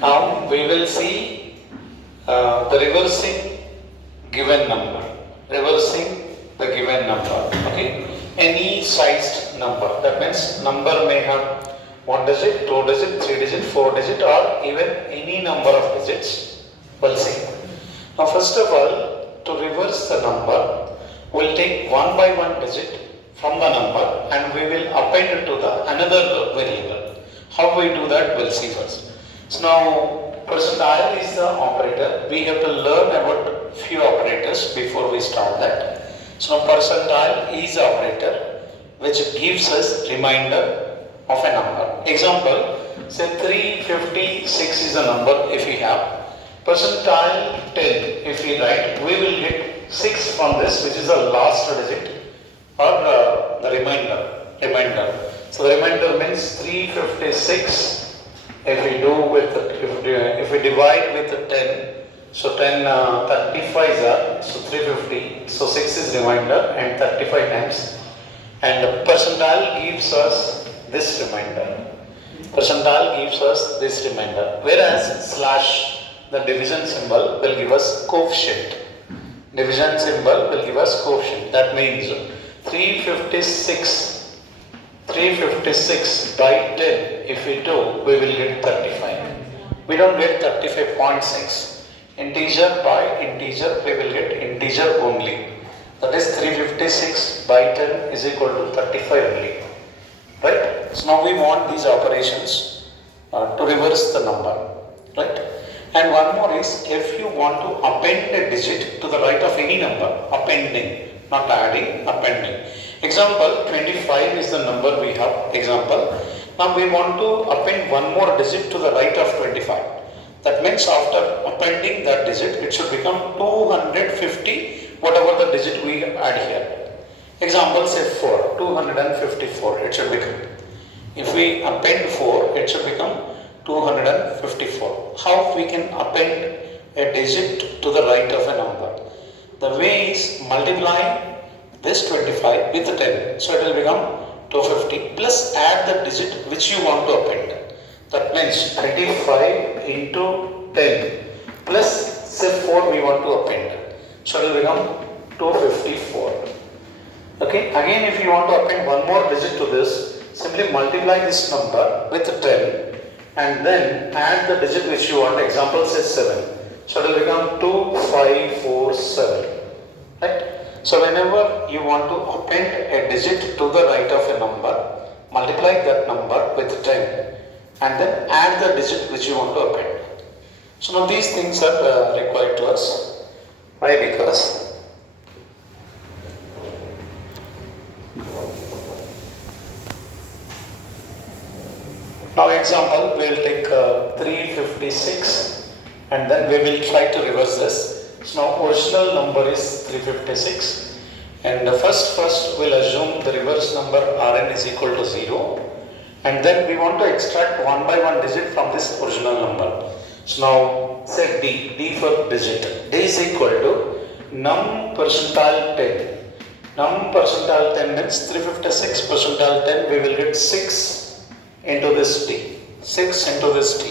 Now we will see the reversing given number. Reversing the given number. Okay. Any sized number. That means number may have 1 digit, 2 digit, 3 digit, 4 digit, or even any number of digits. We'll see. Now first of all, to reverse the number, we'll take one by one digit from the number and we will append it to the another variable. How we do that, we'll see first. So now percentile is the operator. We have to learn about few operators before we start that. So now percentile is the operator which gives us remainder of a number. Example, say 356 is the number if we have. Percentile 10 if we write, we will get 6 from this, which is the last digit or the remainder. So the remainder means 356. If we do with if we divide with 10, so 10 35s are, so 350, so 6 is remainder and 35 times, and the percentile gives us this remainder. Percentile gives us this remainder, whereas slash, the division symbol, will give us coefficient. Division symbol will give us coefficient. That means 356 by 10, if we do, we will get 35. We don't get 35.6. Integer by integer, we will get integer only. That is 356 by 10 is equal to 35 only. Right? So now we want these operations to reverse the number. Right? And one more is, if you want to append a digit to the right of any number, appending, not adding, appending. Example, 25 is the number we have. Example, now we want to append one more digit to the right of 25. That means after appending that digit, it should become 250, whatever the digit we add here. Example, say 4, 254, it should become. If we append 4, it should become 254. How we can append a digit to the right of a number? The way is multiply this 25 with 10. So it will become 250 plus add the digit which you want to append. That means 35 into 10 plus say 4 we want to append. So it will become 254. Okay, again if you want to append one more digit to this, simply multiply this number with 10 and then add the digit which you want. Example says 7. So it will become 2547. Right? So whenever you want to append a digit to the right of a number, multiply that number with 10 and then add the digit which you want to append. So now these things are required to us. Why? Because now example, we will take 356 and then we will try to reverse this. So now original number is 356 and first we'll assume the reverse number Rn is equal to 0 and then we want to extract one by one digit from this original number. So now say D for digit. D is equal to num percentile 10. Num percentile 10 means 356 percentile 10, we will get 6 into this T. 6 into this T.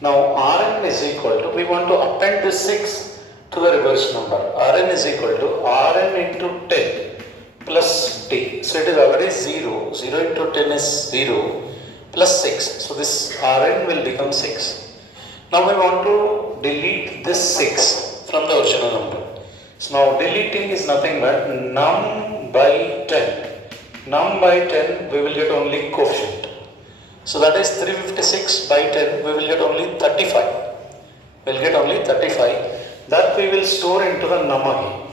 Now Rn is equal to, we want to append this 6 to the reverse number. Rn is equal to Rn into 10 plus T. So it is already 0. 0 into 10 is 0 plus 6. So this Rn will become 6. Now we want to delete this 6 from the original number. So now deleting is nothing but num by 10. Num by 10 we will get only coefficient. So that is 356 by 10 we will get only 35. We will get only 35. That we will store into the num again.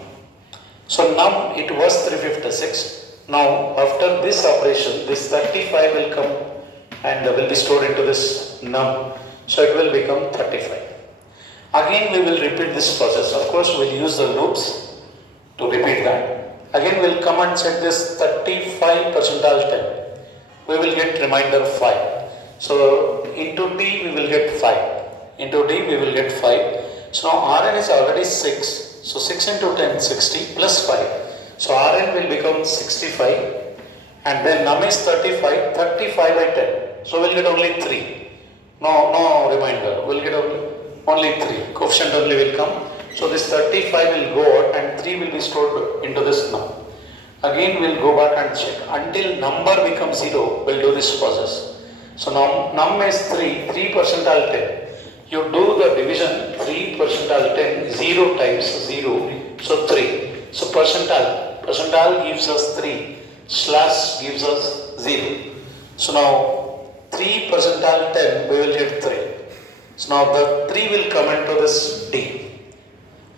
So num it was 356. Now after this operation this 35 will come and will be stored into this num. So it will become 35. Again we will repeat this process. Of course we will use the loops to repeat that. Again we will come and check this 35 percentile 10. We will get remainder 5. So into D we will get 5. Into D we will get 5. So now Rn is already 6. So 6 into 10, 60 plus 5. So Rn will become 65 and then num is 35, 35 by 10. So we'll get only 3. No remainder. We'll Only 3. Coefficient only will come. So this 35 will go out and 3 will be stored into this num. Again we'll go back and check. Until number becomes 0, we'll do this process. So now num is 3, 3 percentile 10. You do the division 3 percentile 10, 0 times 0, so 3. So percentile gives us 3, slash gives us 0. So now 3 percentile 10, we will get 3. So now the 3 will come into this D.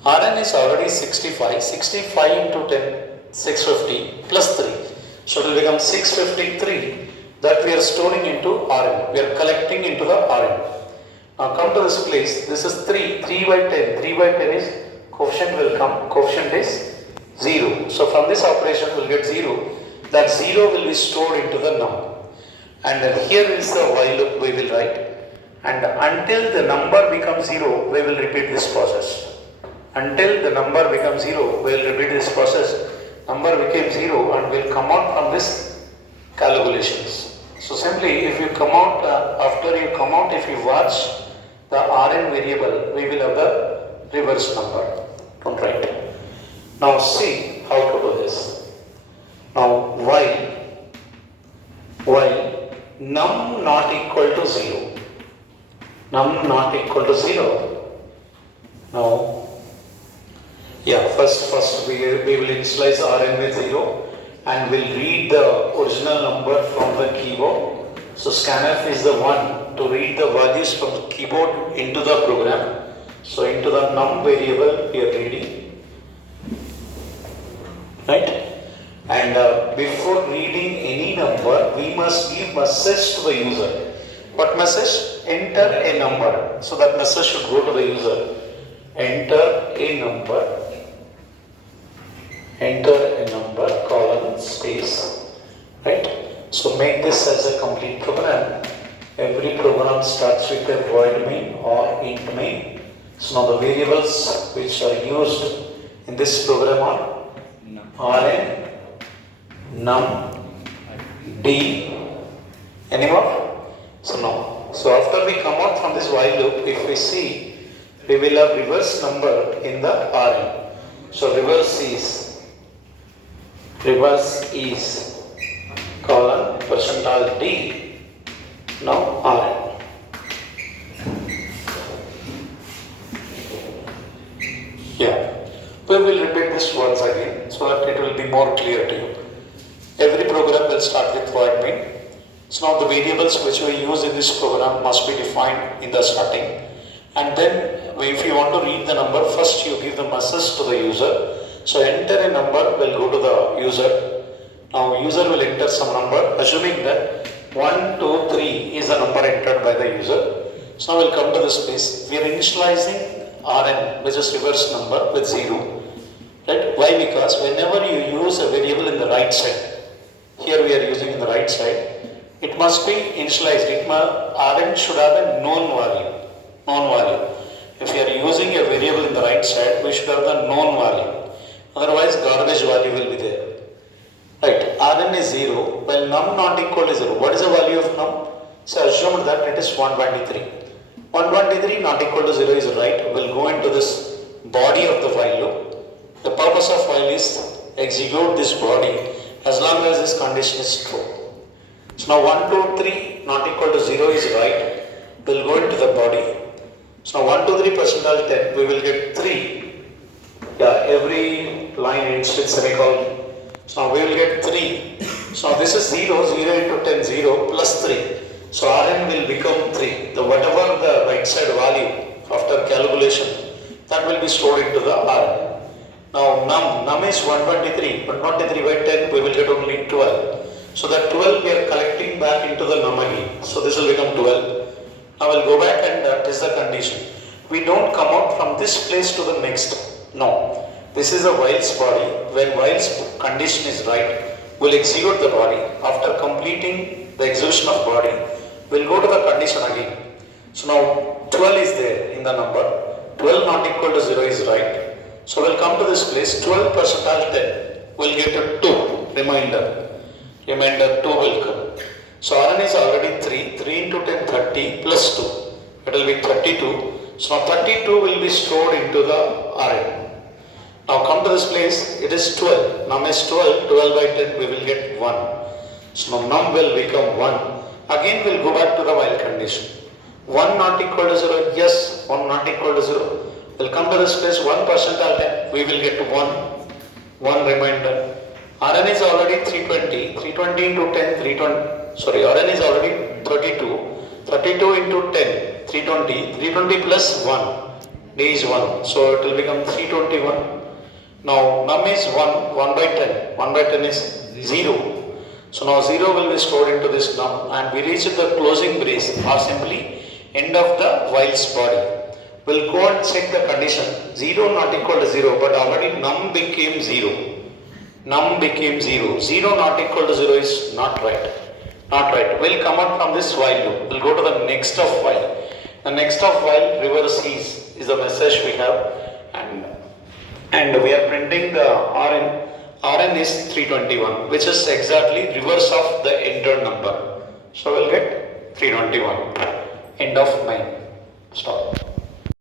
Rn is already 65, 65 into 10, 650 plus 3. So it will become 653 that we are storing into Rn. We are collecting into the Rn. Now come to this place, this is 3, 3 by 10, 3 by 10 is coefficient will come, coefficient is 0. So from this operation we will get 0, that 0 will be stored into the num. And here is the while loop we will write. And until the number becomes 0, we will repeat this process. Until the number becomes 0, we will repeat this process. Number became 0 and will come out from this calculations. So simply if you come out, after you come out, if you watch the Rn variable, we will have the reverse number. Don't write. Now see how to do this. Now while num not equal to 0, num not equal to 0, now first we will initialize Rn with 0 and we'll read the original number from the keyboard. So scanf is the one to read the values from the keyboard into the program. So into the num variable we are reading, right? And before reading any number, we must give message to the user. What message? Enter a number. So that message should go to the user. Enter a number, colon, space, right? So make this as a complete program. Every program starts with a void main or int main. So now the variables which are used in this program are Rn, num, D, any more? So no. So after we come out from this while loop, if we see, we will have reverse number in the Rn. So reverse is colon percentile D, now Rn. Yeah, we will repeat this once again so that it will be more clear to you. Every program will start with void main. So now the variables which we use in this program must be defined in the starting. And then if you want to read the number, first you give the message to the user. So enter a number will go to the user. Now user will enter some number, assuming that 1, 2, 3 is the number entered by the user. So now we'll come to this place. We are initializing Rn, which is reverse number, with 0. Right? Why? Because whenever you use a variable in the right side, here we are using in the right side, it must be initialized. Rn should have a known value. If you are using a variable in the right side, we should have the known value. Otherwise, garbage value will be there. Right? Rn is 0, while num not equal to 0. What is the value of num? So assume that it is 123. 123 not equal to 0 is right. We'll go into this body of the while loop. The purpose of while is execute this body as long as this condition is true. So now 1, 2, 3 not equal to 0 is right. We'll go into the body. So now 1, 2, 3 percentile 10, we will get 3. Yeah, every line ends with semicolon. So now we will get 3. So now this is 0, 0 into 10, 0 plus 3. So Rn will become 3. The whatever the right side value after calculation, that will be stored into the Rn. Now num is 123, 123 by 10, we will get only 12. So that 12 we are collecting back into the num again. So this will become 12. Now we'll go back and test the condition. We don't come out from this place to the next. No. This is a while's body. When while's condition is right, we'll execute the body. After completing the execution of body, we'll go to the condition again. So now 12 is there in the number. 12 not equal to 0 is right. So we'll come to this place. 12 percentile 10. We'll get a 2. Remainder 2 will come. So Rn is already 3. 3 into 10, 30 plus 2. it will be 32. So now 32 will be stored into the Rn. Now come to this place, it is 12. Num is 12, 12 by 10 we will get 1. So now num will become 1. Again we'll go back to the while condition. 1 not equal to 0, yes, 1 not equal to 0. We'll come to this place 1 percentile 10, we will get 1 remainder. Rn is already 320, 320 into 10, 320, sorry, Rn is already 32, 32 into 10, 320, 320 plus 1, D is 1, so it will become 321. Now num is 1 by 10, 1 by 10 is 0. So now 0 will be stored into this num and we reach the closing brace or simply end of the while's body. We'll go and check the condition, 0 not equal to 0, but already num became 0. Num became 0. 0 not equal to 0 is not right. Not right. We'll come out from this while loop. We'll go to the next of while. The next of while reverse is the message we have, and we are printing the Rn. Rn is 321, which is exactly reverse of the entered number. So we'll get 321. End of 9. Stop.